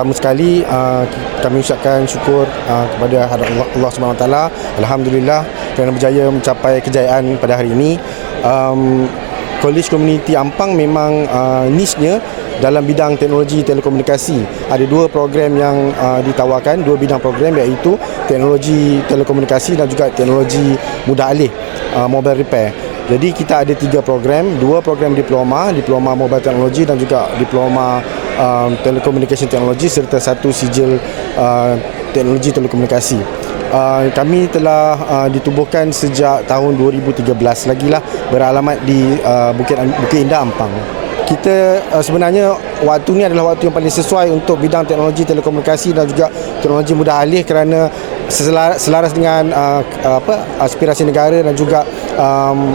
pertama sekali kami ucapkan syukur kepada Allah SWT. Alhamdulillah kerana berjaya mencapai kejayaan pada hari ini. College Community Ampang memang niche-nya dalam bidang teknologi telekomunikasi. Ada dua program yang ditawarkan, dua bidang program, iaitu teknologi telekomunikasi dan juga teknologi mudah alih, mobile repair. Jadi kita ada tiga program, dua program diploma mobile teknologi dan juga diploma telecommunication teknologi serta satu sijil teknologi telekomunikasi. Kami telah ditubuhkan sejak tahun 2013 lagi lah, beralamat di Bukit Indah Ampang. Kita sebenarnya waktu ni adalah waktu yang paling sesuai untuk bidang teknologi telekomunikasi dan juga teknologi mudah alih kerana selaras dengan aspirasi negara dan juga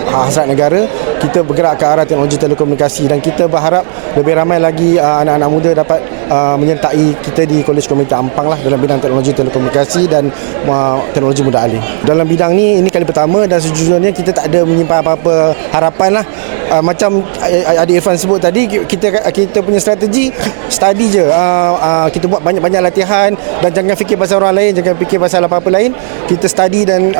hasrat negara, kita bergerak ke arah teknologi telekomunikasi dan kita berharap lebih ramai lagi anak-anak muda dapat menyertai kita di College Community Ampang lah dalam bidang teknologi telekomunikasi dan teknologi mudah alih. Dalam bidang ini kali pertama dan sejujurnya kita tak ada menyimpan apa-apa harapan lah. Macam Adik Irfan sebut tadi, kita punya strategi study je. Kita buat banyak-banyak latihan dan jangan fikir pasal orang lain, jangan fikir pasal apa-apa lain. Kita study dan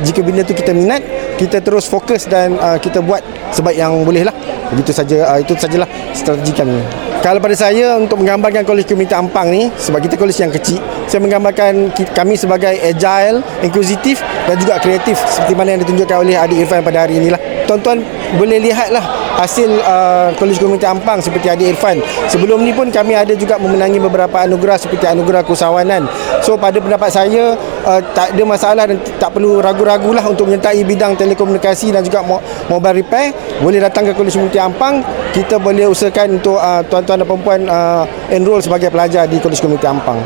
jika benda tu kita minat, kita terus fokus dan kita buat sebaik yang boleh lah. Begitu saja, itu sajalah strategi kami. Kalau pada saya untuk menggambarkan College Community Ampang ni, sebab kita college yang kecil, saya menggambarkan kami sebagai agile, inklusif dan juga kreatif seperti mana yang ditunjukkan oleh Adik Irfan pada hari inilah. Tuan-tuan boleh lihatlah hasil College Community Ampang seperti Adik Irfan. Sebelum ni pun kami ada juga memenangi beberapa anugerah seperti anugerah keusahawanan. So pada pendapat saya tak ada masalah dan tak perlu ragu-ragulah untuk menyertai bidang telekomunikasi dan juga mobile repair. Boleh datang ke College Community Ampang. Kita boleh usahakan untuk tuan-tuan dan perempuan enroll sebagai pelajar di College Community Ampang.